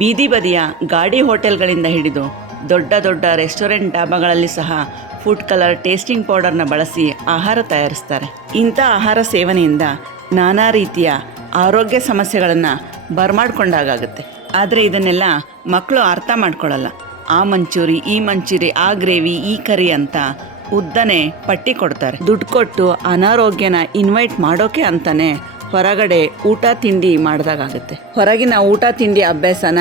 ಬೀದಿ ಬದಿಯ ಗಾಡಿ ಹೋಟೆಲ್ಗಳಿಂದ ಹಿಡಿದು ದೊಡ್ಡ ದೊಡ್ಡ ರೆಸ್ಟೋರೆಂಟ್ ಡಾಬಾಗಳಲ್ಲಿ ಸಹ ಫುಡ್ ಕಲರ್ ಟೇಸ್ಟಿಂಗ್ ಪೌಡರ್ನ ಬಳಸಿ ಆಹಾರ ತಯಾರಿಸ್ತಾರೆ. ಇಂಥ ಆಹಾರ ಸೇವನೆಯಿಂದ ನಾನಾ ರೀತಿಯ ಆರೋಗ್ಯ ಸಮಸ್ಯೆಗಳನ್ನು ಬರಮಾಡ್ಕೊಂಡಾಗುತ್ತೆ. ಆದರೆ ಇದನ್ನೆಲ್ಲ ಮಕ್ಕಳು ಅರ್ಥ ಮಾಡ್ಕೊಳ್ಳಲ್ಲ. ಆ ಮಂಚೂರಿ, ಈ ಮಂಚೂರಿ, ಆ ಗ್ರೇವಿ, ಈ ಕರಿ ಅಂತ ಉದ್ದನೆ ಪಟ್ಟಿ ಕೊಡ್ತಾರೆ. ದುಡ್ಡು ಕೊಟ್ಟು ಅನಾರೋಗ್ಯನ ಇನ್ವೈಟ್ ಮಾಡೋಕೆ ಅಂತಾನೆ ಹೊರಗಡೆ ಊಟ ತಿಂಡಿ ಮಾಡಿದಾಗುತ್ತೆ. ಹೊರಗಿನ ಊಟ ತಿಂಡಿ ಅಭ್ಯಾಸನ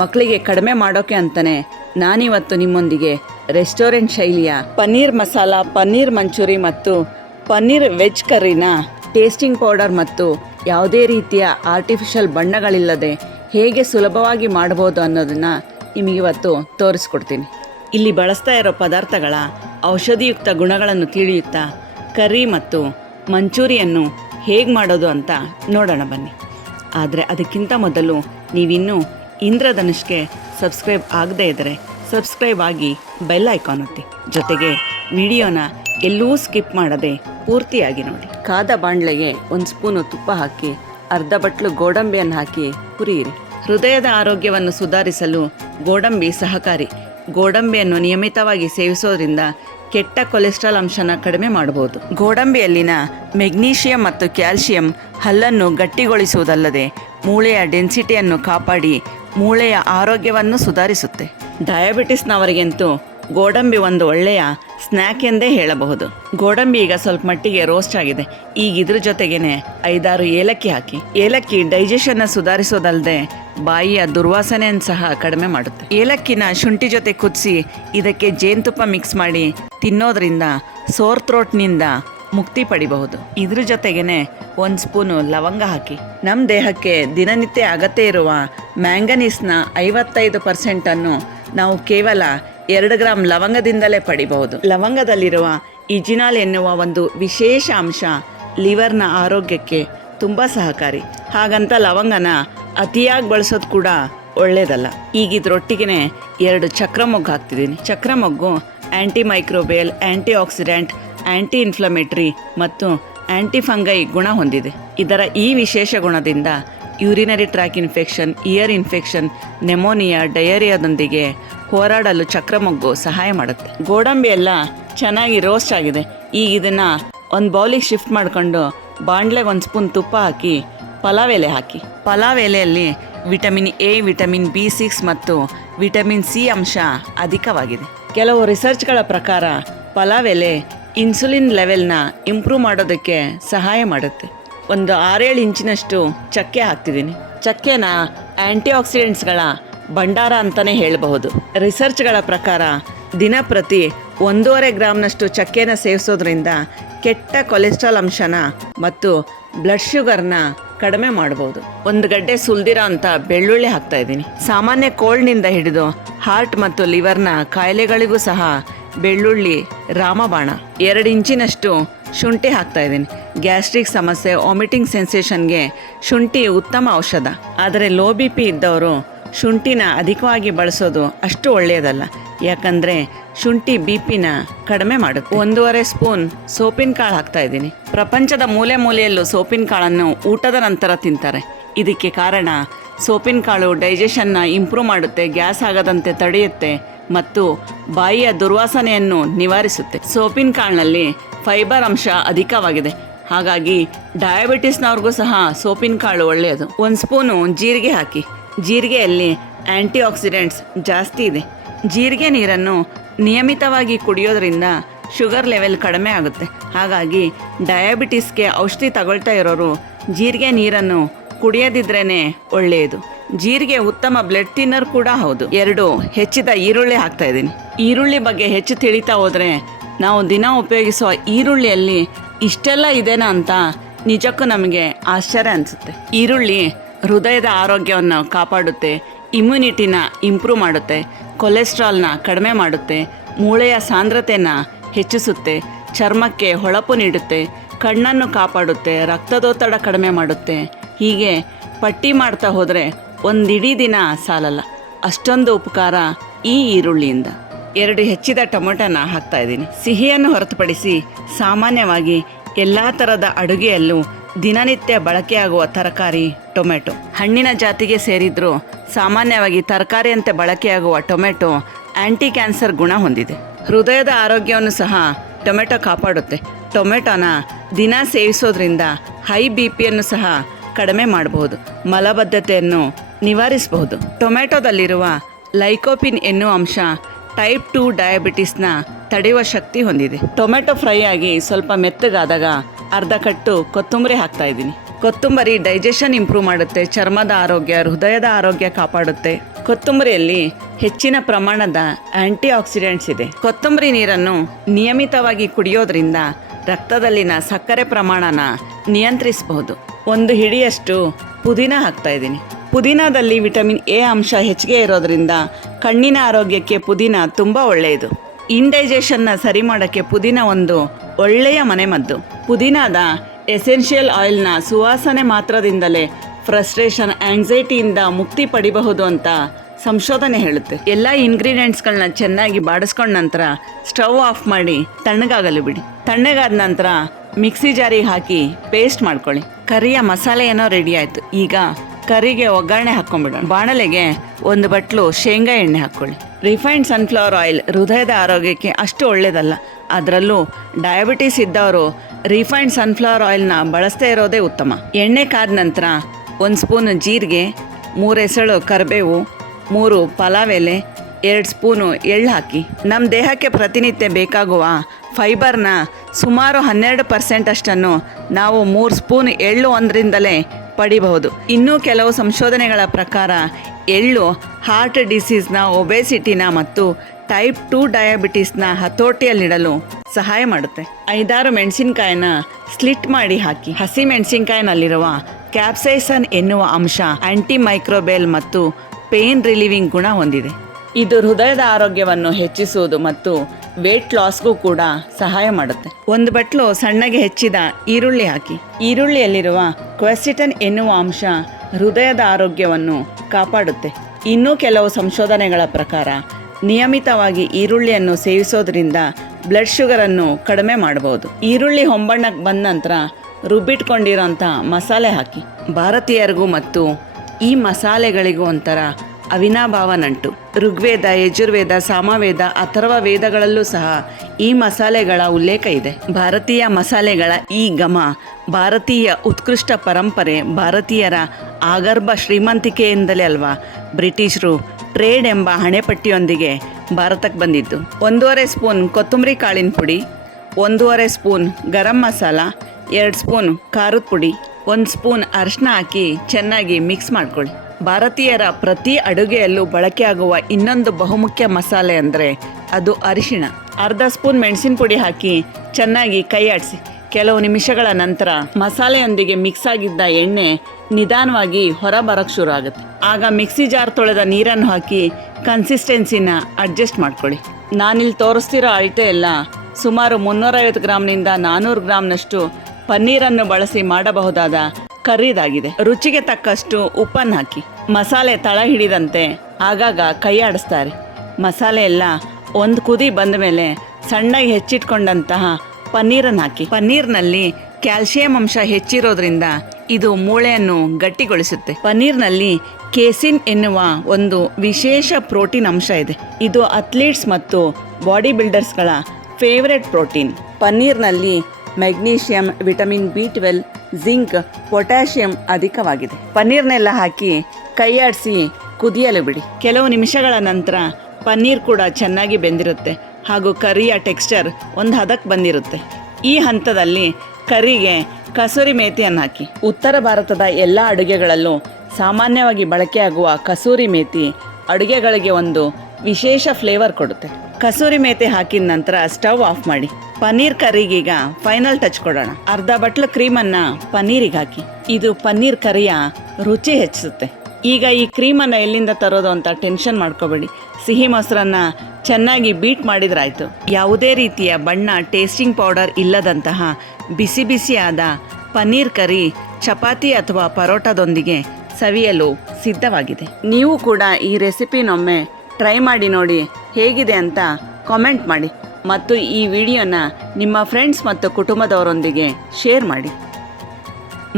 ಮಕ್ಕಳಿಗೆ ಕಡಿಮೆ ಮಾಡೋಕೆ ಅಂತಾನೆ ನಾನಿವತ್ತು ನಿಮ್ಮೊಂದಿಗೆ ರೆಸ್ಟೋರೆಂಟ್ ಶೈಲಿಯ ಪನ್ನೀರ್ ಮಸಾಲ, ಪನ್ನೀರ್ ಮಂಚೂರಿ ಮತ್ತು ಪನ್ನೀರ್ ವೆಜ್ ಕರ್ರಿನ ಟೇಸ್ಟಿಂಗ್ ಪೌಡರ್ ಮತ್ತು ಯಾವುದೇ ರೀತಿಯ ಆರ್ಟಿಫಿಷಿಯಲ್ ಬಣ್ಣಗಳಿಲ್ಲದೆ ಹೇಗೆ ಸುಲಭವಾಗಿ ಮಾಡ್ಬೋದು ಅನ್ನೋದನ್ನು ನಿಮಗಿವತ್ತು ತೋರಿಸ್ಕೊಡ್ತೀನಿ. ಇಲ್ಲಿ ಬಳಸ್ತಾ ಇರೋ ಪದಾರ್ಥಗಳ ಔಷಧಿಯುಕ್ತ ಗುಣಗಳನ್ನು ತಿಳಿಯುತ್ತಾ ಕರ್ರಿ ಮತ್ತು ಮಂಚೂರಿಯನ್ನು ಹೇಗೆ ಮಾಡೋದು ಅಂತ ನೋಡೋಣ ಬನ್ನಿ. ಆದರೆ ಅದಕ್ಕಿಂತ ಮೊದಲು ನೀವಿನ್ನೂ ಇಂದ್ರಧನುಷ್ಗೆ ಸಬ್ಸ್ಕ್ರೈಬ್ ಆಗದೇ ಇದ್ದರೆ ಸಬ್ಸ್ಕ್ರೈಬ್ ಆಗಿ ಬೆಲ್ ಐಕಾನ್ ಒತ್ತಿ. ಜೊತೆಗೆ ವಿಡಿಯೋನ ಎಲ್ಲೂ ಸ್ಕಿಪ್ ಮಾಡದೆ ಪೂರ್ತಿಯಾಗಿ ನೋಡಿ. ಕಾದ ಬಾಣಲೆಗೆ 1 ಸ್ಪೂನು ತುಪ್ಪ ಹಾಕಿ ಅರ್ಧ ಬಟ್ಲು ಗೋಡಂಬಿಯನ್ನು ಹಾಕಿ ಹುರಿಯಿರಿ. ಹೃದಯದ ಆರೋಗ್ಯವನ್ನು ಸುಧಾರಿಸಲು ಗೋಡಂಬಿ ಸಹಕಾರಿ. ಗೋಡಂಬಿಯನ್ನು ನಿಯಮಿತವಾಗಿ ಸೇವಿಸೋದ್ರಿಂದ ಕೆಟ್ಟ ಕೊಲೆಸ್ಟ್ರಾಲ್ ಅಂಶನ ಕಡಿಮೆ ಮಾಡಬಹುದು. ಗೋಡಂಬಿಯಲ್ಲಿನ ಮೆಗ್ನೀಷಿಯಂ ಮತ್ತು ಕ್ಯಾಲ್ಸಿಯಂ ಹಲ್ಲನ್ನು ಗಟ್ಟಿಗೊಳಿಸುವುದಲ್ಲದೆ ಮೂಳೆಯ ಡೆನ್ಸಿಟಿಯನ್ನು ಕಾಪಾಡಿ ಮೂಳೆಯ ಆರೋಗ್ಯವನ್ನು ಸುಧಾರಿಸುತ್ತೆ. ಡಯಾಬಿಟಿಸ್ನವರಿಗಂತೂ ಗೋಡಂಬಿ ಒಂದು ಒಳ್ಳೆಯ ಸ್ನ್ಯಾಕ್ ಎಂದೇ ಹೇಳಬಹುದು. ಗೋಡಂಬಿ ಈಗ ಸ್ವಲ್ಪ ಮಟ್ಟಿಗೆ ರೋಸ್ಟ್ ಆಗಿದೆ. ಈಗ ಇದ್ರ ಜೊತೆಗೇನೆ 5-6 ಏಲಕ್ಕಿ ಹಾಕಿ. ಏಲಕ್ಕಿ ಡೈಜೆಷನ್ನ ಸುಧಾರಿಸೋದಲ್ಲದೆ ಬಾಯಿಯ ದುರ್ವಾಸನೆಯನ್ನು ಸಹ ಕಡಿಮೆ ಮಾಡುತ್ತೆ. ಏಲಕ್ಕಿನ ಶುಂಠಿ ಜೊತೆ ಕುದಿಸಿ ಇದಕ್ಕೆ ಜೇನುತುಪ್ಪ ಮಿಕ್ಸ್ ಮಾಡಿ ತಿನ್ನೋದ್ರಿಂದ ಸೋರ್ ಥ್ರೋಟ್ನಿಂದ ಮುಕ್ತಿ ಪಡಿಬಹುದು. ಇದ್ರ ಜೊತೆಗೇನೆ 1 ಸ್ಪೂನು ಲವಂಗ ಹಾಕಿ. ನಮ್ಮ ದೇಹಕ್ಕೆ ದಿನನಿತ್ಯ ಅಗತ್ಯ ಇರುವ ಮ್ಯಾಂಗನೀಸ್ನ 55% ನಾವು ಕೇವಲ 2 ಗ್ರಾಂ ಲವಂಗದಿಂದಲೇ ಪಡಿಬಹುದು. ಲವಂಗದಲ್ಲಿರುವ ಇಜಿನಾಲ್ ಎನ್ನುವ ಒಂದು ವಿಶೇಷ ಅಂಶ ಲಿವರ್ನ ಆರೋಗ್ಯಕ್ಕೆ ತುಂಬ ಸಹಕಾರಿ. ಹಾಗಂತ ಲವಂಗನ ಅತಿಯಾಗಿ ಬಳಸೋದು ಕೂಡ ಒಳ್ಳೆಯದಲ್ಲ. ಈಗ ಇದ್ರೊಟ್ಟಿಗೆ 2 ಚಕ್ರ ಮೊಗ್ಗು ಹಾಕ್ತಿದ್ದೀನಿ. ಚಕ್ರ ಮೊಗ್ಗು anti microbial, anti oxidant, anti inflammatory ಮತ್ತು ಆ್ಯಂಟಿ ಫಂಗೈ ಗುಣ ಹೊಂದಿದೆ. ಇದರ ಈ ವಿಶೇಷ ಗುಣದಿಂದ urinary tract infection, ear infection, pneumonia, ಡಯರಿಯಾದೊಂದಿಗೆ ಹೋರಾಡಲು ಚಕ್ರಮೊಗ್ಗು ಸಹಾಯ ಮಾಡುತ್ತೆ. ಗೋಡಂಬಿ ಎಲ್ಲ ಚೆನ್ನಾಗಿ ರೋಸ್ಟ್ ಆಗಿದೆ. ಈಗ ಇದನ್ನು ಒಂದು ಬೌಲಿಗೆ ಶಿಫ್ಟ್ ಮಾಡಿಕೊಂಡು ಬಾಣಲೆಗೆ 1 ಸ್ಪೂನ್ ತುಪ್ಪ ಹಾಕಿ ಪಲಾವ್ ಎಲೆ ಹಾಕಿ. ಪಲಾವ್ ಎಲೆಯಲ್ಲಿ ವಿಟಮಿನ್ ಎ, ವಿಟಮಿನ್ B6 ಮತ್ತು ವಿಟಮಿನ್ ಸಿ ಅಂಶ ಅಧಿಕವಾಗಿದೆ. ಕೆಲವು ರಿಸರ್ಚ್ಗಳ ಪ್ರಕಾರ ಪಲಾವ್ ಎಲೆ ಇನ್ಸುಲಿನ್ ಲೆವೆಲ್ನ ಇಂಪ್ರೂವ್ ಮಾಡೋದಕ್ಕೆ ಸಹಾಯ ಮಾಡುತ್ತೆ. ಒಂದು 6-7 ಇಂಚಿನಷ್ಟು ಚಕ್ಕೆ ಹಾಕ್ತಿದ್ದೀನಿ. ಚಕ್ಕೆನ ಆ್ಯಂಟಿ ಆಕ್ಸಿಡೆಂಟ್ಸ್ಗಳ ಭಂಡಾರ ಅಂತಲೇ ಹೇಳಬಹುದು. ರಿಸರ್ಚ್ಗಳ ಪ್ರಕಾರ ದಿನಪ್ರತಿ 1.5 ಗ್ರಾಮ್ನಷ್ಟು ಚಕ್ಕೆನ ಸೇವಿಸೋದ್ರಿಂದ ಕೆಟ್ಟ ಕೊಲೆಸ್ಟ್ರಾಲ್ ಅಂಶನ ಮತ್ತು ಬ್ಲಡ್ ಶುಗರ್ನ ಕಡಿಮೆ ಮಾಡ್ಬೋದು. 1 ಗಡ್ಡೆ ಸುಲ್ದಿರೋ ಅಂತ ಬೆಳ್ಳುಳ್ಳಿ ಹಾಕ್ತಾ ಇದ್ದೀನಿ. ಸಾಮಾನ್ಯ ಕೋಲ್ಡ್ನಿಂದ ಹಿಡಿದು ಹಾರ್ಟ್ ಮತ್ತು ಲಿವರ್ನ ಕಾಯಿಲೆಗಳಿಗೂ ಸಹ ಬೆಳ್ಳುಳ್ಳಿ ರಾಮಬಾಣ. 2 ಇಂಚಿನಷ್ಟು ಶುಂಠಿ ಹಾಕ್ತಾ ಇದ್ದೀನಿ. ಗ್ಯಾಸ್ಟ್ರಿಕ್ ಸಮಸ್ಯೆ, ವಾಮಿಟಿಂಗ್ ಸೆನ್ಸೇಷನ್ಗೆ ಶುಂಠಿ ಉತ್ತಮ ಔಷಧ. ಆದರೆ ಲೋ BP ಇದ್ದವರು ಶುಂಠಿನ ಅಧಿಕವಾಗಿ ಬಳಸೋದು ಅಷ್ಟು ಒಳ್ಳೆಯದಲ್ಲ. ಯಾಕಂದರೆ ಶುಂಠಿ BPನ ಕಡಿಮೆ ಮಾಡುತ್ತೆ. 1.5 ಸ್ಪೂನ್ ಸೋಪಿನ ಕಾಳು ಹಾಕ್ತಾ ಇದ್ದೀನಿ. ಪ್ರಪಂಚದ ಮೂಲೆ ಮೂಲೆಯಲ್ಲೂ ಸೋಪಿನ ಕಾಳನ್ನು ಊಟದ ನಂತರ ತಿಂತಾರೆ. ಇದಕ್ಕೆ ಕಾರಣ ಸೋಪಿನ ಕಾಳು ಡೈಜೆಷನ್ನ ಇಂಪ್ರೂವ್ ಮಾಡುತ್ತೆ, ಗ್ಯಾಸ್ ಆಗದಂತೆ ತಡೆಯುತ್ತೆ ಮತ್ತು ಬಾಯಿಯ ದುರ್ವಾಸನೆಯನ್ನು ನಿವಾರಿಸುತ್ತೆ. ಸೋಪಿನ ಕಾಳಿನಲ್ಲಿ ಫೈಬರ್ ಅಂಶ ಅಧಿಕವಾಗಿದೆ. ಹಾಗಾಗಿ ಡಯಾಬಿಟಿಸ್ನವ್ರಿಗೂ ಸಹ ಸೋಪಿನ ಕಾಳು ಒಳ್ಳೆಯದು. 1 ಸ್ಪೂನು ಜೀರಿಗೆ ಹಾಕಿ. ಜೀರಿಗೆಯಲ್ಲಿ ಆ್ಯಂಟಿ ಆಕ್ಸಿಡೆಂಟ್ಸ್ ಜಾಸ್ತಿ ಇದೆ. ಜೀರಿಗೆ ನೀರನ್ನು ನಿಯಮಿತವಾಗಿ ಕುಡಿಯೋದ್ರಿಂದ ಶುಗರ್ ಲೆವೆಲ್ ಕಡಿಮೆ ಆಗುತ್ತೆ. ಹಾಗಾಗಿ ಡಯಾಬಿಟಿಸ್ಗೆ ಔಷಧಿ ತಗೊಳ್ತಾ ಇರೋರು ಜೀರಿಗೆ ನೀರನ್ನು ಕುಡಿಯೋದಿದ್ರೇ ಒಳ್ಳೆಯದು. ಜೀರಿಗೆ ಉತ್ತಮ ಬ್ಲಡ್ ಥಿನ್ನರ್ ಕೂಡ ಹೌದು. 2 ಹೆಚ್ಚಿದ ಈರುಳ್ಳಿ ಹಾಕ್ತಾ ಇದ್ದೀನಿ. ಈರುಳ್ಳಿ ಬಗ್ಗೆ ಹೆಚ್ಚು ತಿಳಿತಾ ಹೋದರೆ ನಾವು ದಿನ ಉಪಯೋಗಿಸುವ ಈರುಳ್ಳಿಯಲ್ಲಿ ಇಷ್ಟೆಲ್ಲ ಇದೆನಾ ಅಂತ ನಿಜಕ್ಕೂ ನಮಗೆ ಆಶ್ಚರ್ಯ ಅನಿಸುತ್ತೆ. ಈರುಳ್ಳಿ ಹೃದಯದ ಆರೋಗ್ಯವನ್ನು ಕಾಪಾಡುತ್ತೆ, ಇಮ್ಯುನಿಟಿನ ಇಂಪ್ರೂವ್ ಮಾಡುತ್ತೆ, ಕೊಲೆಸ್ಟ್ರಾಲ್ನ ಕಡಿಮೆ ಮಾಡುತ್ತೆ, ಮೂಳೆಯ ಸಾಂದ್ರತೆಯನ್ನು ಹೆಚ್ಚಿಸುತ್ತೆ, ಚರ್ಮಕ್ಕೆ ಹೊಳಪು ನೀಡುತ್ತೆ, ಕಣ್ಣನ್ನು ಕಾಪಾಡುತ್ತೆ, ರಕ್ತದೊತ್ತಡ ಕಡಿಮೆ ಮಾಡುತ್ತೆ. ಹೀಗೆ ಪಟ್ಟಿ ಮಾಡ್ತಾ ಹೋದರೆ ಒಂದಿಡೀ ದಿನ ಸಾಲಲ್ಲ. ಅಷ್ಟೊಂದು ಉಪಕಾರ ಈ ಈರುಳ್ಳಿಯಿಂದ. 2 ಹೆಚ್ಚಿದ ಟೊಮೊಟೊನ ಹಾಕ್ತಾ ಇದ್ದೀನಿ. ಸಿಹಿಯನ್ನು ಹೊರತುಪಡಿಸಿ ಸಾಮಾನ್ಯವಾಗಿ ಎಲ್ಲ ಥರದ ಅಡುಗೆಯಲ್ಲೂ ದಿನನಿತ್ಯ ಬಳಕೆಯಾಗುವ ತರಕಾರಿ ಟೊಮೆಟೊ. ಹಣ್ಣಿನ ಜಾತಿಗೆ ಸೇರಿದ್ರೂ ಸಾಮಾನ್ಯವಾಗಿ ತರಕಾರಿಯಂತೆ ಬಳಕೆಯಾಗುವ ಟೊಮೆಟೊ ಆ್ಯಂಟಿ ಕ್ಯಾನ್ಸರ್ ಗುಣ ಹೊಂದಿದೆ. ಹೃದಯದ ಆರೋಗ್ಯವನ್ನು ಸಹ ಟೊಮೆಟೊ ಕಾಪಾಡುತ್ತೆ. ಟೊಮೆಟೊನ ದಿನ ಸೇವಿಸೋದ್ರಿಂದ ಹೈ BPಯನ್ನು ಸಹ ಕಡಿಮೆ ಮಾಡಬಹುದು, ಮಲಬದ್ಧತೆಯನ್ನು ನಿವಾರಿಸಬಹುದು. ಟೊಮೆಟೊದಲ್ಲಿರುವ ಲೈಕೋಪಿನ್ ಎನ್ನುವ ಅಂಶ ಟೈಪ್ 2 ಡಯಾಬಿಟಿಸ್ನ ತಡೆಯುವ ಶಕ್ತಿ ಹೊಂದಿದೆ. ಟೊಮೆಟೊ ಫ್ರೈ ಆಗಿ ಸ್ವಲ್ಪ ಮೆತ್ತಗಾದಾಗ ಅರ್ಧ ಕಟ್ಟು ಕೊತ್ತಂಬರಿ ಹಾಕ್ತಾ ಇದ್ದೀನಿ. ಕೊತ್ತಂಬರಿ ಡೈಜೆಷನ್ ಇಂಪ್ರೂವ್ ಮಾಡುತ್ತೆ, ಚರ್ಮದ ಆರೋಗ್ಯ, ಹೃದಯದ ಆರೋಗ್ಯ ಕಾಪಾಡುತ್ತೆ. ಕೊತ್ತಂಬರಿಯಲ್ಲಿ ಹೆಚ್ಚಿನ ಪ್ರಮಾಣದ ಆಂಟಿ ಆಕ್ಸಿಡೆಂಟ್ಸ್ ಇದೆ. ಕೊತ್ತಂಬರಿ ನೀರನ್ನು ನಿಯಮಿತವಾಗಿ ಕುಡಿಯೋದ್ರಿಂದ ರಕ್ತದಲ್ಲಿನ ಸಕ್ಕರೆ ಪ್ರಮಾಣನ ನಿಯಂತ್ರಿಸಬಹುದು. 1 ಹಿಡಿಯಷ್ಟು ಪುದೀನ ಹಾಕ್ತಾ ಇದ್ದೀನಿ. ಪುದೀನದಲ್ಲಿ ವಿಟಮಿನ್ ಎ ಅಂಶ ಹೆಚ್ಚಿಗೆ ಇರೋದ್ರಿಂದ ಕಣ್ಣಿನ ಆರೋಗ್ಯಕ್ಕೆ ಪುದೀನ ತುಂಬ ಒಳ್ಳೆಯದು. ಇಂಡೈಜೆಷನ್ನ ಸರಿ ಮಾಡೋಕ್ಕೆ ಪುದೀನ ಒಂದು ಒಳ್ಳೆಯ ಮನೆಮದ್ದು. ಪುದೀನದ ಎಸೆನ್ಷಿಯಲ್ ಆಯಿಲ್ನ ಸುವಾಸನೆ ಮಾತ್ರದಿಂದಲೇ ಫ್ರಸ್ಟ್ರೇಷನ್, ಆಂಗ್ಸೈಟಿಯಿಂದ ಮುಕ್ತಿ ಪಡಿಬಹುದು ಅಂತ ಸಂಶೋಧನೆ ಹೇಳುತ್ತೆ. ಎಲ್ಲ ಇಂಗ್ರೀಡಿಯೆಂಟ್ಸ್ಗಳನ್ನ ಚೆನ್ನಾಗಿ ಬಾಡಿಸ್ಕೊಂಡ ನಂತರ ಸ್ಟವ್ ಆಫ್ ಮಾಡಿ ತಣ್ಣಗಾಗಲು ಬಿಡಿ. ತಣ್ಣಗಾದ ನಂತರ ಮಿಕ್ಸಿ ಜಾರಿಗೆ ಹಾಕಿ ಪೇಸ್ಟ್ ಮಾಡ್ಕೊಳ್ಳಿ. ಕರಿಯ ಮಸಾಲೆ ಏನೋ ರೆಡಿ ಆಯಿತು. ಈಗ ಕರಿಗೆ ಒಗ್ಗರಣೆ ಹಾಕ್ಕೊಂಡ್ಬಿಡೋಣ. ಬಾಣಲೆಗೆ 1 ಬಟ್ಲು ಶೇಂಗಾ ಎಣ್ಣೆ ಹಾಕ್ಕೊಳ್ಳಿ. ರಿಫೈನ್ಡ್ ಸನ್ಫ್ಲವರ್ ಆಯಿಲ್ ಹೃದಯದ ಆರೋಗ್ಯಕ್ಕೆ ಅಷ್ಟು ಒಳ್ಳೆಯದಲ್ಲ. ಅದರಲ್ಲೂ ಡಯಾಬಿಟಿಸ್ ಇದ್ದವರು ರಿಫೈನ್ಡ್ ಸನ್ಫ್ಲವರ್ ಆಯಿಲ್ನ ಬಳಸ್ತಾ ಇರೋದೇ ಉತ್ತಮ. ಎಣ್ಣೆ ಕಾದ ನಂತರ 1 ಸ್ಪೂನು ಜೀರಿಗೆ, 3 ಎಸಳು ಕರಿಬೇವು, 3 ಪಲಾವ್ ಎಲೆ, 2 ಸ್ಪೂನು ಎಳ್ಳು ಹಾಕಿ. ನಮ್ಮ ದೇಹಕ್ಕೆ ಪ್ರತಿನಿತ್ಯ ಬೇಕಾಗುವ ಫೈಬರ್ನ ಸುಮಾರು 12% ಅಷ್ಟನ್ನು ನಾವು 3 ಸ್ಪೂನ್ ಎಳ್ಳು ಒಂದರಿಂದಲೇ ಪಡಿಬಹುದು. ಇನ್ನೂ ಕೆಲವು ಸಂಶೋಧನೆಗಳ ಪ್ರಕಾರ ಎಳ್ಳು ಹಾರ್ಟ್ ಡಿಸೀಸ್ನ, ಒಬೆಸಿಟಿನ ಮತ್ತು ಟೈಪ್ 2 ಡಯಾಬಿಟಿಸ್ನ ಹತೋಟಿಯಲ್ಲಿಡಲು ಸಹಾಯ ಮಾಡುತ್ತೆ. 5-6 ಮೆಣಸಿನ್ಕಾಯಿನ ಸ್ಲಿಟ್ ಮಾಡಿ ಹಾಕಿ. ಹಸಿ ಮೆಣಸಿನ್ಕಾಯಿನಲ್ಲಿರುವ ಕ್ಯಾಪ್ಸೈಸನ್ ಎನ್ನುವ ಅಂಶ ಆಂಟಿ ಮೈಕ್ರೋಬೇಲ್ ಮತ್ತು ಪೇನ್ ರಿಲೀವಿಂಗ್ ಗುಣ ಹೊಂದಿದೆ. ಇದು ಹೃದಯದ ಆರೋಗ್ಯವನ್ನು ಹೆಚ್ಚಿಸುವುದು ಮತ್ತು ವೇಟ್ ಲಾಸ್ಗೂ ಕೂಡ ಸಹಾಯ ಮಾಡುತ್ತೆ. 1 ಬಟ್ಲು ಸಣ್ಣಗೆ ಹೆಚ್ಚಿದ ಈರುಳ್ಳಿ ಹಾಕಿ. ಈರುಳ್ಳಿಯಲ್ಲಿರುವ ಕ್ವೆಸಿಟನ್ ಎನ್ನುವ ಅಂಶ ಹೃದಯದ ಆರೋಗ್ಯವನ್ನು ಕಾಪಾಡುತ್ತೆ. ಇನ್ನೂ ಕೆಲವು ಸಂಶೋಧನೆಗಳ ಪ್ರಕಾರ ನಿಯಮಿತವಾಗಿ ಈರುಳ್ಳಿಯನ್ನು ಸೇವಿಸೋದ್ರಿಂದ ಬ್ಲಡ್ ಶುಗರನ್ನು ಕಡಿಮೆ ಮಾಡಬಹುದು. ಈರುಳ್ಳಿ ಹೊಂಬಣ್ಣಕ್ಕೆ ಬಂದ ನಂತರ ರುಬ್ಬಿಟ್ಕೊಂಡಿರೋಂಥ ಮಸಾಲೆ ಹಾಕಿ. ಭಾರತೀಯರಿಗೂ ಮತ್ತು ಈ ಮಸಾಲೆಗಳಿಗೂ ಒಂಥರ ಅವಿನಾಭಾವ ನಂಟು. ಋಗ್ವೇದ, ಯಜುರ್ವೇದ, ಸಾಮವೇದ, ಅಥರ್ವ ವೇದಗಳಲ್ಲೂ ಸಹ ಈ ಮಸಾಲೆಗಳ ಉಲ್ಲೇಖ ಇದೆ. ಭಾರತೀಯ ಮಸಾಲೆಗಳ ಈ ಘಮ, ಭಾರತೀಯ ಉತ್ಕೃಷ್ಟ ಪರಂಪರೆ, ಭಾರತೀಯರ ಆಗರ್ಭ ಶ್ರೀಮಂತಿಕೆಯಿಂದಲೇ ಅಲ್ವಾ ಬ್ರಿಟಿಷರು ಟ್ರೇಡ್ ಎಂಬ ಹಣೆಪಟ್ಟಿಯೊಂದಿಗೆ ಭಾರತಕ್ಕೆ ಬಂದಿದ್ದು. 1.5 ಸ್ಪೂನ್ ಕೊತ್ತಂಬರಿ ಕಾಳಿನ ಪುಡಿ, 1.5 ಸ್ಪೂನ್ ಗರಂ ಮಸಾಲ, 2 ಸ್ಪೂನ್ ಖಾರದ ಪುಡಿ, 1 ಸ್ಪೂನ್ ಅರಿಶಿನ ಹಾಕಿ ಚೆನ್ನಾಗಿ ಮಿಕ್ಸ್ ಮಾಡ್ಕೊಳ್ಳಿ. ಭಾರತೀಯರ ಪ್ರತಿ ಅಡುಗೆಯಲ್ಲೂ ಬಳಕೆಯಾಗುವ ಇನ್ನೊಂದು ಬಹುಮುಖ್ಯ ಮಸಾಲೆ ಅಂದರೆ ಅದು ಅರಿಶಿಣ. ಅರ್ಧ ಸ್ಪೂನ್ ಮೆಣಸಿನ ಪುಡಿ ಹಾಕಿ ಚೆನ್ನಾಗಿ ಕೈ ಆಡಿಸಿ. ಕೆಲವು ನಿಮಿಷಗಳ ನಂತರ ಮಸಾಲೆಯೊಂದಿಗೆ ಮಿಕ್ಸ್ ಆಗಿದ್ದ ಎಣ್ಣೆ ನಿಧಾನವಾಗಿ ಹೊರ ಬರೋಕ್ಕೆ ಶುರು ಆಗುತ್ತೆ. ಆಗ ಮಿಕ್ಸಿ ಜಾರ್ ತೊಳೆದ ನೀರನ್ನು ಹಾಕಿ ಕನ್ಸಿಸ್ಟೆನ್ಸಿನ ಅಡ್ಜಸ್ಟ್ ಮಾಡ್ಕೊಳ್ಳಿ. ನಾನಿಲ್ಲಿ ತೋರಿಸ್ತಿರೋ ಅಳತೆ ಎಲ್ಲ ಸುಮಾರು 350 ಗ್ರಾಮ್ನಿಂದ 400 ಗ್ರಾಮ್ನಷ್ಟು ಪನ್ನೀರನ್ನು ಬಳಸಿ ಮಾಡಬಹುದಾದ ಕರಿದಾಗಿದೆ. ರುಚಿಗೆ ತಕ್ಕಷ್ಟು ಉಪ್ಪನ್ನು ಹಾಕಿ. ಮಸಾಲೆ ತಳ ಹಿಡಿದಂತೆ ಆಗಾಗ ಕೈ ಆಡಿಸ್ತಾರೆ. ಮಸಾಲೆ ಎಲ್ಲ 1 ಕುದಿ ಬಂದ ಮೇಲೆ ಸಣ್ಣಗೆ ಹೆಚ್ಚಿಟ್ಕೊಂಡಂತಹ ಪನ್ನೀರನ್ನು ಹಾಕಿ. ಪನ್ನೀರ್ನಲ್ಲಿ ಕ್ಯಾಲ್ಸಿಯಂ ಅಂಶ ಹೆಚ್ಚಿರೋದ್ರಿಂದ ಇದು ಮೂಳೆಯನ್ನು ಗಟ್ಟಿಗೊಳಿಸುತ್ತೆ. ಪನ್ನೀರ್ನಲ್ಲಿ ಕೇಸಿನ್ ಎನ್ನುವ ಒಂದು ವಿಶೇಷ ಪ್ರೋಟೀನ್ ಅಂಶ ಇದೆ. ಇದು ಅಥ್ಲೀಟ್ಸ್ ಮತ್ತು ಬಾಡಿ ಬಿಲ್ಡರ್ಸ್ಗಳ ಫೇವರೆಟ್ ಪ್ರೋಟೀನ್. ಪನ್ನೀರ್ನಲ್ಲಿ magnesium, vitamin B12, zinc, potassium ಅಧಿಕವಾಗಿದೆ. ಪನ್ನೀರ್ನೆಲ್ಲ ಹಾಕಿ ಕೈಯಾಡಿಸಿ ಕುದಿಯಲು ಬಿಡಿ. ಕೆಲವು ನಿಮಿಷಗಳ ನಂತರ ಪನ್ನೀರ್ ಕೂಡ ಚೆನ್ನಾಗಿ ಬೆಂದಿರುತ್ತೆ ಹಾಗೂ ಕರಿಯ ಟೆಕ್ಸ್ಚರ್ ಒಂದು ಹದಕ್ಕೆ ಬಂದಿರುತ್ತೆ. ಈ ಹಂತದಲ್ಲಿ ಕರಿಗೆ ಕಸೂರಿ ಮೇಥಿಯನ್ನು ಹಾಕಿ. ಉತ್ತರ ಭಾರತದ ಎಲ್ಲ ಅಡುಗೆಗಳಲ್ಲೂ ಸಾಮಾನ್ಯವಾಗಿ ಬಳಕೆಯಾಗುವ ಕಸೂರಿ ಮೇಥಿ ಅಡುಗೆಗಳಿಗೆ ಒಂದು ವಿಶೇಷ ಫ್ಲೇವರ್ ಕೊಡುತ್ತೆ. ಕಸೂರಿ ಮೇಥಿ ಹಾಕಿದ ನಂತರ ಸ್ಟವ್ ಆಫ್ ಮಾಡಿ. ಪನ್ನೀರ್ ಕರಿಗೀಗ ಫೈನಲ್ ಟಚ್ ಕೊಡೋಣ. ಅರ್ಧ ಬಟ್ಲು ಕ್ರೀಮನ್ನು ಪನ್ನೀರಿಗೆ ಹಾಕಿ. ಇದು ಪನ್ನೀರ್ ಕರಿಯ ರುಚಿ ಹೆಚ್ಚಿಸುತ್ತೆ. ಈಗ ಈ ಕ್ರೀಮನ್ನು ಎಲ್ಲಿಂದ ತರೋದು ಅಂತ ಟೆನ್ಷನ್ ಮಾಡ್ಕೋಬೇಡಿ. ಸಿಹಿ ಮೊಸರನ್ನು ಚೆನ್ನಾಗಿ ಬೀಟ್ ಮಾಡಿದ್ರಾಯ್ತು. ಯಾವುದೇ ರೀತಿಯ ಬಣ್ಣ, ಟೇಸ್ಟಿಂಗ್ ಪೌಡರ್ ಇಲ್ಲದಂತಹ ಬಿಸಿ ಬಿಸಿಯಾದ ಪನ್ನೀರ್ ಕರಿ ಚಪಾತಿ ಅಥವಾ ಪರೋಟದೊಂದಿಗೆ ಸವಿಯಲು ಸಿದ್ಧವಾಗಿದೆ. ನೀವು ಕೂಡ ಈ ರೆಸಿಪಿನೊಮ್ಮೆ ಟ್ರೈ ಮಾಡಿ ನೋಡಿ ಹೇಗಿದೆ ಅಂತ ಕಾಮೆಂಟ್ ಮಾಡಿ ಮತ್ತು ಈ ವಿಡಿಯೋನ ನಿಮ್ಮ ಫ್ರೆಂಡ್ಸ್ ಮತ್ತು ಕುಟುಂಬದವರೊಂದಿಗೆ ಶೇರ್ ಮಾಡಿ.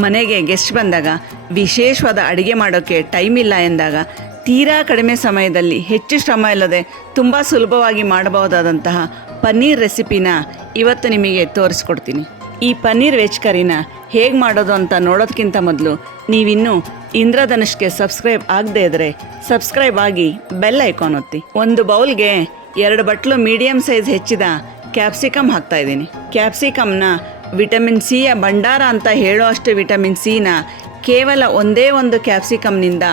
ಮನೆಗೆ ಗೆಸ್ಟ್ ಬಂದಾಗ ವಿಶೇಷವಾದ ಅಡುಗೆ ಮಾಡೋಕ್ಕೆ ಟೈಮ್ ಇಲ್ಲ ಎಂದಾಗ ತೀರಾ ಕಡಿಮೆ ಸಮಯದಲ್ಲಿ ಹೆಚ್ಚು ಶ್ರಮ ಇಲ್ಲದೆ ತುಂಬ ಸುಲಭವಾಗಿ ಮಾಡಬಹುದಾದಂತಹ ಪನ್ನೀರ್ ರೆಸಿಪಿನ ಇವತ್ತು ನಿಮಗೆ ತೋರಿಸ್ಕೊಡ್ತೀನಿ. ಈ ಪನ್ನೀರ್ ವೆಜ್ ಕರಿನ ಹೇಗೆ ಮಾಡೋದು ಅಂತ ನೋಡೋದಕ್ಕಿಂತ ಮೊದಲು ನೀವಿನ್ನೂ ಇಂದ್ರಧನುಷ್ಗೆ ಸಬ್ಸ್ಕ್ರೈಬ್ ಆಗದೇ ಇದ್ದರೆ ಸಬ್ಸ್ಕ್ರೈಬ್ ಆಗಿ ಬೆಲ್ ಐಕಾನ್ ಒತ್ತಿ. ಒಂದು ಬೌಲ್ಗೆ 2 ಬಟ್ಲು ಮೀಡಿಯಮ್ ಸೈಜ್ ಹೆಚ್ಚಿದ ಕ್ಯಾಪ್ಸಿಕಮ್ ಹಾಕ್ತಾಯಿದ್ದೀನಿ. ಕ್ಯಾಪ್ಸಿಕಮ್ನ ವಿಟಮಿನ್ ಸಿಯ ಭಂಡಾರ ಅಂತ ಹೇಳೋ ಅಷ್ಟು ವಿಟಮಿನ್ ಸಿನ ಕೇವಲ ಒಂದೇ ಒಂದು ಕ್ಯಾಪ್ಸಿಕಮ್ನಿಂದ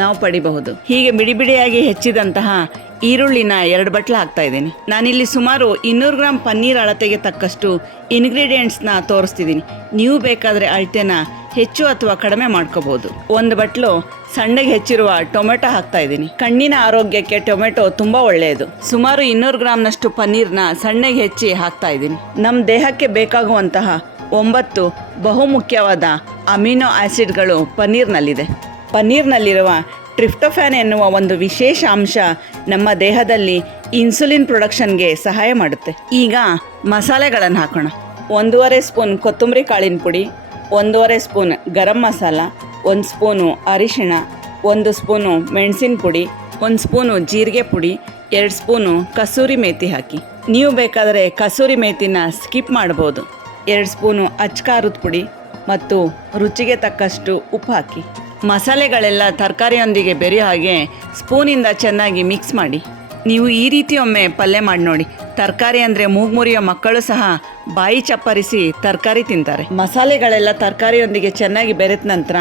ನಾವು ಪಡಿಬಹುದು. ಹೀಗೆ ಬಿಡಿ ಬಿಡಿಯಾಗಿ ಹೆಚ್ಚಿದಂತಹ ಈರುಳ್ಳಿನ 2 ಬಟ್ಲು ಹಾಕ್ತಾಯಿದ್ದೀನಿ. ನಾನಿಲ್ಲಿ ಸುಮಾರು 200 ಗ್ರಾಮ್ ಪನ್ನೀರ್ ಅಳತೆಗೆ ತಕ್ಕಷ್ಟು ಇಂಗ್ರೀಡಿಯೆಂಟ್ಸ್ನ ತೋರಿಸ್ತಿದ್ದೀನಿ. ನೀವು ಬೇಕಾದರೆ ಅಳತೆನ ಹೆಚ್ಚು ಅಥವಾ ಕಡಿಮೆ ಮಾಡ್ಕೋಬೋದು. 1 ಬಟ್ಲು ಸಣ್ಣಗೆ ಹೆಚ್ಚಿರುವ ಟೊಮೆಟೊ ಹಾಕ್ತಾಯಿದ್ದೀನಿ. ಕಣ್ಣಿನ ಆರೋಗ್ಯಕ್ಕೆ ಟೊಮೆಟೊ ತುಂಬ ಒಳ್ಳೆಯದು. ಸುಮಾರು 200 ಗ್ರಾಮ್ನಷ್ಟು ಪನ್ನೀರ್ನ ಸಣ್ಣಗೆ ಹೆಚ್ಚಿ ಹಾಕ್ತಾಯಿದ್ದೀನಿ. ನಮ್ಮ ದೇಹಕ್ಕೆ ಬೇಕಾಗುವಂತಹ 9 ಬಹುಮುಖ್ಯವಾದ ಅಮಿನೋ ಆ್ಯಸಿಡ್ಗಳು ಪನ್ನೀರ್ನಲ್ಲಿದೆ. ಪನ್ನೀರ್ನಲ್ಲಿರುವ ಟ್ರಿಪ್ಟೋಫ್ಯಾನ್ ಎನ್ನುವ ಒಂದು ವಿಶೇಷ ಅಂಶ ನಮ್ಮ ದೇಹದಲ್ಲಿ ಇನ್ಸುಲಿನ್ ಪ್ರೊಡಕ್ಷನ್ಗೆ ಸಹಾಯ ಮಾಡುತ್ತೆ. ಈಗ ಮಸಾಲೆಗಳನ್ನು ಹಾಕೋಣ. 1.5 ಸ್ಪೂನ್ ಕೊತ್ತಂಬರಿ ಕಾಳಿನ ಪುಡಿ, 1.5 ಸ್ಪೂನ್ ಗರಂ ಮಸಾಲ, 1 ಸ್ಪೂನು ಅರಿಶಿಣ, 1 ಸ್ಪೂನು ಮೆಣಸಿನ ಪುಡಿ, 1 ಸ್ಪೂನು ಜೀರಿಗೆ ಪುಡಿ, 2 ಸ್ಪೂನು ಕಸೂರಿ ಮೇಥಿ ಹಾಕಿ. ನೀವು ಬೇಕಾದರೆ ಕಸೂರಿ ಮೇಥಿನ ಸ್ಕಿಪ್ ಮಾಡ್ಬೋದು. 2 ಸ್ಪೂನು ಅಚ್ಕಾರದ ಪುಡಿ ಮತ್ತು ರುಚಿಗೆ ತಕ್ಕಷ್ಟು ಉಪ್ಪು ಹಾಕಿ. ಮಸಾಲೆಗಳೆಲ್ಲ ತರಕಾರಿಯೊಂದಿಗೆ ಬೆರೆಯೋ ಹಾಗೆ ಸ್ಪೂನಿಂದ ಚೆನ್ನಾಗಿ ಮಿಕ್ಸ್ ಮಾಡಿ. ನೀವು ಈ ರೀತಿ ಒಮ್ಮೆ ಪಲ್ಯ ಮಾಡಿ ನೋಡಿ. ತರಕಾರಿ ಅಂದರೆ ಮೂಗ್ಮುರಿಯೋ ಮಕ್ಕಳು ಸಹ ಬಾಯಿ ಚಪ್ಪರಿಸಿ ತರಕಾರಿ ತಿಂತಾರೆ. ಮಸಾಲೆಗಳೆಲ್ಲ ತರಕಾರಿಯೊಂದಿಗೆ ಚೆನ್ನಾಗಿ ಬೆರೆತ ನಂತರ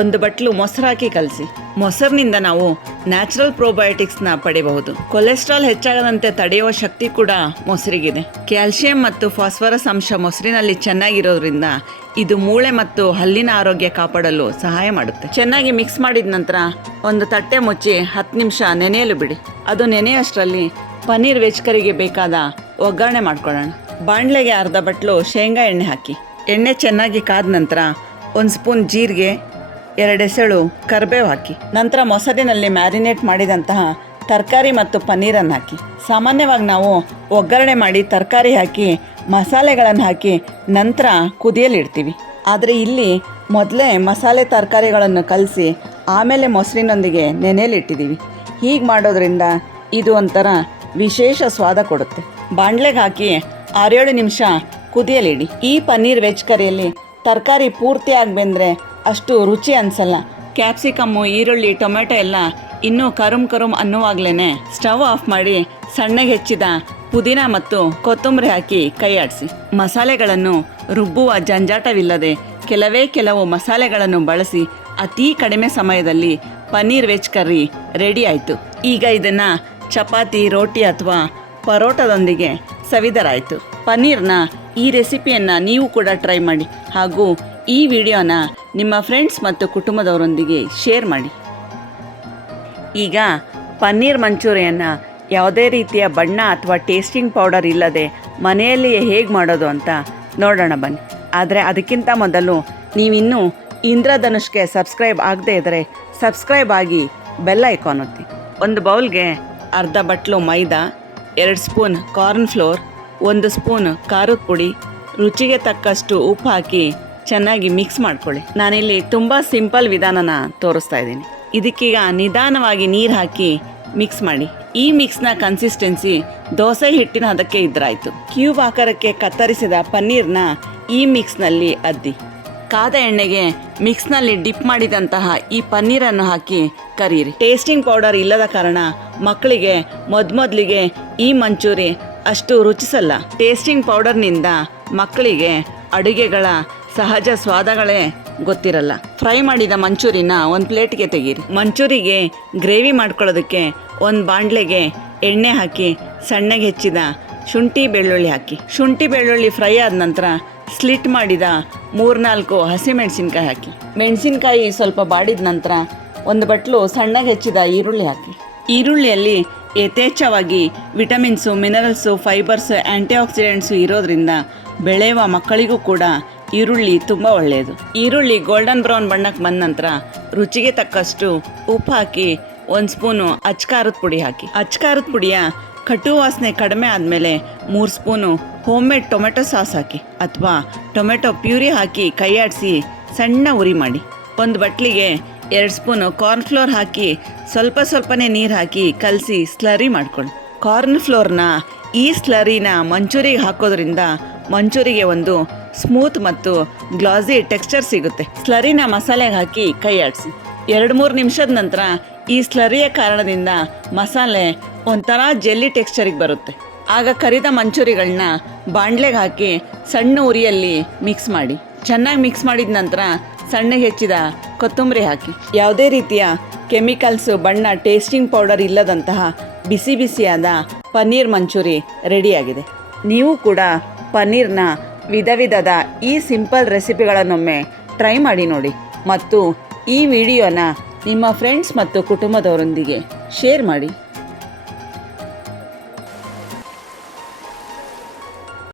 1 ಬಟ್ಲು ಮೊಸರು ಹಾಕಿ ಕಲಸಿ. ಮೊಸರಿನಿಂದ ನಾವು ನ್ಯಾಚುರಲ್ ಪ್ರೋಬಯೋಟಿಕ್ಸ್ನ ಪಡೆಯಬಹುದು. ಕೊಲೆಸ್ಟ್ರಾಲ್ ಹೆಚ್ಚಾಗದಂತೆ ತಡೆಯುವ ಶಕ್ತಿ ಕೂಡ ಮೊಸರಿಗಿದೆ. ಕ್ಯಾಲ್ಸಿಯಂ ಮತ್ತು ಫಾಸ್ಫರಸ್ ಅಂಶ ಮೊಸರಿನಲ್ಲಿ ಚೆನ್ನಾಗಿರೋದ್ರಿಂದ ಇದು ಮೂಳೆ ಮತ್ತು ಹಲ್ಲಿನ ಆರೋಗ್ಯ ಕಾಪಾಡಲು ಸಹಾಯ ಮಾಡುತ್ತೆ. ಚೆನ್ನಾಗಿ ಮಿಕ್ಸ್ ಮಾಡಿದ ನಂತರ ಒಂದು ತಟ್ಟೆ ಮುಚ್ಚಿ 10 ನಿಮಿಷ ನೆನೆಯಲು ಬಿಡಿ. ಅದು ನೆನೆಯೋಷ್ಟರಲ್ಲಿ ಪನ್ನೀರ್ ವೆಜ್ ಕರಿಗೆ ಬೇಕಾದ ಒಗ್ಗರಣೆ ಮಾಡ್ಕೊಳ್ಳೋಣ. ಬಾಣಲೆಗೆ 1/2 ಬಟ್ಲು ಶೇಂಗಾ ಎಣ್ಣೆ ಹಾಕಿ. ಎಣ್ಣೆ ಚೆನ್ನಾಗಿ ಕಾದ ನಂತರ 1 ಸ್ಪೂನ್ ಜೀರಿಗೆ, 2 ಎಸಳು ಕರಿಬೇವು ಹಾಕಿ. ನಂತರ ಮೊಸರಿನಲ್ಲಿ ಮ್ಯಾರಿನೇಟ್ ಮಾಡಿದಂತಹ ತರಕಾರಿ ಮತ್ತು ಪನ್ನೀರನ್ನು ಹಾಕಿ. ಸಾಮಾನ್ಯವಾಗಿ ನಾವು ಒಗ್ಗರಣೆ ಮಾಡಿ ತರಕಾರಿ ಹಾಕಿ ಮಸಾಲೆಗಳನ್ನು ಹಾಕಿ ನಂತರ ಕುದಿಯಲಿಡ್ತೀವಿ. ಆದರೆ ಇಲ್ಲಿ ಮೊದಲೇ ಮಸಾಲೆ ತರಕಾರಿಗಳನ್ನು ಕಲಸಿ ಆಮೇಲೆ ಮೊಸರಿನೊಂದಿಗೆ ನೆನೆಯಲಿಟ್ಟಿದ್ದೀವಿ. ಹೀಗೆ ಮಾಡೋದ್ರಿಂದ ಇದು ಒಂಥರ ವಿಶೇಷ ಸ್ವಾದ ಕೊಡುತ್ತೆ. ಬಾಣಲೆಗೆ ಹಾಕಿ 6-7 ನಿಮಿಷ ಕುದಿಯಲಿಡಿ. ಈ ಪನ್ನೀರ್ ವೆಜ್ ಕರಿಯಲ್ಲಿ ತರಕಾರಿ ಪೂರ್ತಿಯಾಗಿ ಬೆಂದರೆ ಅಷ್ಟು ರುಚಿ ಅನಿಸಲ್ಲ. ಕ್ಯಾಪ್ಸಿಕಮ್ಮು, ಈರುಳ್ಳಿ, ಟೊಮೆಟೊ ಎಲ್ಲ ಇನ್ನೂ ಕರುಮ್ ಅನ್ನುವಾಗಲೇ ಸ್ಟವ್ ಆಫ್ ಮಾಡಿ ಸಣ್ಣಗೆ ಹೆಚ್ಚಿದ ಪುದೀನ ಮತ್ತು ಕೊತ್ತಂಬರಿ ಹಾಕಿ ಕೈ ಆಡಿಸಿ. ಮಸಾಲೆಗಳನ್ನು ರುಬ್ಬುವ ಜಂಜಾಟವಿಲ್ಲದೆ ಕೆಲವು ಮಸಾಲೆಗಳನ್ನು ಬಳಸಿ ಅತಿ ಕಡಿಮೆ ಸಮಯದಲ್ಲಿ ಪನ್ನೀರ್ ವೆಜ್ ಕರ್ರಿ ರೆಡಿ ಆಯಿತು. ಈಗ ಇದನ್ನು ಚಪಾತಿ, ರೋಟಿ ಅಥವಾ ಪರೋಟದೊಂದಿಗೆ ಸವಿದರಾಯಿತು. ಪನ್ನೀರ್ನ ಈ ರೆಸಿಪಿಯನ್ನು ನೀವು ಕೂಡ ಟ್ರೈ ಮಾಡಿ ಹಾಗೂ ಈ ವಿಡಿಯೋನ ನಿಮ್ಮ ಫ್ರೆಂಡ್ಸ್ ಮತ್ತು ಕುಟುಂಬದವರೊಂದಿಗೆ ಶೇರ್ ಮಾಡಿ. ಈಗ ಪನ್ನೀರ್ ಮಂಚೂರಿಯನ್ನು ಯಾವುದೇ ರೀತಿಯ ಬಣ್ಣ ಅಥವಾ ಟೇಸ್ಟಿಂಗ್ ಪೌಡರ್ ಇಲ್ಲದೆ ಮನೆಯಲ್ಲಿಯೇ ಹೇಗೆ ಮಾಡೋದು ಅಂತ ನೋಡೋಣ ಬನ್ನಿ. ಆದರೆ ಅದಕ್ಕಿಂತ ಮೊದಲು ನೀವಿನ್ನೂ ಇಂದ್ರಧನುಷ್ಗೆ ಸಬ್ಸ್ಕ್ರೈಬ್ ಆಗದೇ ಇದ್ದರೆ ಸಬ್ಸ್ಕ್ರೈಬ್ ಆಗಿ ಬೆಲ್ ಐಕಾನ್ ಒತ್ತಿ. 1 ಬೌಲ್ಗೆ 1/2 ಬಟ್ಲು ಮೈದಾ, 2 ಸ್ಪೂನ್ ಕಾರ್ನ್ ಫ್ಲೋರ್, 1 ಸ್ಪೂನ್ ಖಾರದ ಪುಡಿ, ರುಚಿಗೆ ತಕ್ಕಷ್ಟು ಉಪ್ಪು ಹಾಕಿ ಚೆನ್ನಾಗಿ ಮಿಕ್ಸ್ ಮಾಡ್ಕೊಳ್ಳಿ. ನಾನಿಲ್ಲಿ ತುಂಬ ಸಿಂಪಲ್ ವಿಧಾನನ ತೋರಿಸ್ತಾ ಇದ್ದೀನಿ. ಇದಕ್ಕೀಗ ನಿಧಾನವಾಗಿ ನೀರು ಹಾಕಿ ಮಿಕ್ಸ್ ಮಾಡಿ. ಈ ಮಿಕ್ಸ್ನ ಕನ್ಸಿಸ್ಟೆನ್ಸಿ ದೋಸೆ ಹಿಟ್ಟಿನ ಹದಕ್ಕೆ ಇದ್ರಾಯ್ತು. ಕ್ಯೂಬ್ ಆಕಾರಕ್ಕೆ ಕತ್ತರಿಸಿದ ಪನ್ನೀರ್ನ ಈ ಮಿಕ್ಸ್ನಲ್ಲಿ ಅದ್ದಿ. ಕಾದ ಎಣ್ಣೆಗೆ ಮಿಕ್ಸ್ನಲ್ಲಿ ಡಿಪ್ ಮಾಡಿದಂತಹ ಈ ಪನ್ನೀರನ್ನು ಹಾಕಿ ಕರೀರಿ. ಟೇಸ್ಟಿಂಗ್ ಪೌಡರ್ ಇಲ್ಲದ ಕಾರಣ ಮಕ್ಕಳಿಗೆ ಮೊದಲಿಗೆ ಈ ಮಂಚೂರಿ ಅಷ್ಟು ರುಚಿಸಲ್ಲ. ಟೇಸ್ಟಿಂಗ್ ಪೌಡರ್ನಿಂದ ಮಕ್ಕಳಿಗೆ ಅಡುಗೆಗಳ ಸಹಜ ಸ್ವಾದಗಳೇ ಗೊತ್ತಿರಲ್ಲ. ಫ್ರೈ ಮಾಡಿದ ಮಂಚೂರಿನ 1 ಪ್ಲೇಟ್ಗೆ ತೆಗೀರಿ. ಮಂಚೂರಿಗೆ ಗ್ರೇವಿ ಮಾಡ್ಕೊಳ್ಳೋದಕ್ಕೆ 1 ಬಾಣಲೆಗೆ ಎಣ್ಣೆ ಹಾಕಿ ಸಣ್ಣಗೆ ಹೆಚ್ಚಿದ ಶುಂಠಿ ಬೆಳ್ಳುಳ್ಳಿ ಹಾಕಿ. ಶುಂಠಿ ಬೆಳ್ಳುಳ್ಳಿ ಫ್ರೈ ಆದ ನಂತರ ಸ್ಲಿಟ್ ಮಾಡಿದ 3-4 ಹಸಿಮೆಣಸಿನ್ಕಾಯಿ ಹಾಕಿ. ಮೆಣಸಿನ್ಕಾಯಿ ಸ್ವಲ್ಪ ಬಾಡಿದ ನಂತರ 1 ಬಟ್ಲು ಸಣ್ಣಗೆ ಹೆಚ್ಚಿದ ಈರುಳ್ಳಿ ಹಾಕಿ. ಈರುಳ್ಳಿಯಲ್ಲಿ ಯಥೇಚ್ಛವಾಗಿ ವಿಟಮಿನ್ಸು, ಮಿನರಲ್ಸು, ಫೈಬರ್ಸು, ಆ್ಯಂಟಿಆಕ್ಸಿಡೆಂಟ್ಸು ಇರೋದ್ರಿಂದ ಬೆಳೆಯುವ ಮಕ್ಕಳಿಗೂ ಕೂಡ ಈರುಳ್ಳಿ ತುಂಬ ಒಳ್ಳೆಯದು. ಈರುಳ್ಳಿ ಗೋಲ್ಡನ್ ಬ್ರೌನ್ ಬಣ್ಣಕ್ಕೆ ಬಂದ ನಂತರ ರುಚಿಗೆ ತಕ್ಕಷ್ಟು ಉಪ್ಪು ಹಾಕಿ 1 ಸ್ಪೂನು ಅಚ್ಕಾರದ ಪುಡಿ ಹಾಕಿ. ಅಚ್ಕಾರದ ಪುಡಿಯ ಕಟು ವಾಸನೆ ಕಡಿಮೆ ಆದಮೇಲೆ 3 ಸ್ಪೂನು ಹೋಮ್ಮೇಡ್ ಟೊಮೆಟೊ ಸಾಸ್ ಹಾಕಿ ಅಥವಾ ಟೊಮೆಟೊ ಪ್ಯೂರಿ ಹಾಕಿ ಕೈಯಾಡಿಸಿ ಸಣ್ಣ ಉರಿ ಮಾಡಿ. ಒಂದು ಬಟ್ಲಿಗೆ 2 ಸ್ಪೂನು ಕಾರ್ನ್ಫ್ಲೋರ್ ಹಾಕಿ ಸ್ವಲ್ಪನೇ ನೀರು ಹಾಕಿ ಕಲಸಿ ಸ್ಲರಿ ಮಾಡ್ಕೊಳ್ಳಿ. ಕಾರ್ನ್ಫ್ಲೋರ್ನ ಈ ಸ್ಲರಿನ ಮಂಚೂರಿಗೆ ಹಾಕೋದ್ರಿಂದ ಮಂಚೂರಿಗೆ ಒಂದು ಸ್ಮೂತ್ ಮತ್ತು ಗ್ಲಾಸಿ ಟೆಕ್ಸ್ಚರ್ ಸಿಗುತ್ತೆ. ಸ್ಲರಿನ ಮಸಾಲೆಗೆ ಹಾಕಿ ಕೈಯಾಡಿಸಿ. 2-3 ನಿಮಿಷದ ನಂತರ ಈ ಸ್ಲರಿಯ ಕಾರಣದಿಂದ ಮಸಾಲೆ ಒಂಥರ ಜೆಲ್ಲಿ ಟೆಕ್ಸ್ಚರಿಗೆ ಬರುತ್ತೆ. ಆಗ ಕರಿದ ಮಂಚೂರಿಗಳನ್ನ ಬಾಣಲೆಗೆ ಹಾಕಿ ಸಣ್ಣ ಉರಿಯಲ್ಲಿ ಮಿಕ್ಸ್ ಮಾಡಿ. ಚೆನ್ನಾಗಿ ಮಿಕ್ಸ್ ಮಾಡಿದ ನಂತರ ಸಣ್ಣಗೆ ಹೆಚ್ಚಿದ ಕೊತ್ತಂಬರಿ ಹಾಕಿ. ಯಾವುದೇ ರೀತಿಯ ಕೆಮಿಕಲ್ಸು, ಬಣ್ಣ, ಟೇಸ್ಟಿಂಗ್ ಪೌಡರ್ ಇಲ್ಲದಂತಹ ಬಿಸಿ ಬಿಸಿಯಾದ ಪನ್ನೀರ್ ಮಂಚೂರಿ ರೆಡಿಯಾಗಿದೆ. ನೀವು ಕೂಡ ಪನ್ನೀರ್ನ ವಿಧದ ಈ ಸಿಂಪಲ್ ರೆಸಿಪಿಗಳನ್ನೊಮ್ಮೆ ಟ್ರೈ ಮಾಡಿ ನೋಡಿ ಮತ್ತು ಈ ವಿಡಿಯೋನ ನಿಮ್ಮ ಫ್ರೆಂಡ್ಸ್ ಮತ್ತು ಕುಟುಂಬದವರೊಂದಿಗೆ ಶೇರ್ ಮಾಡಿ.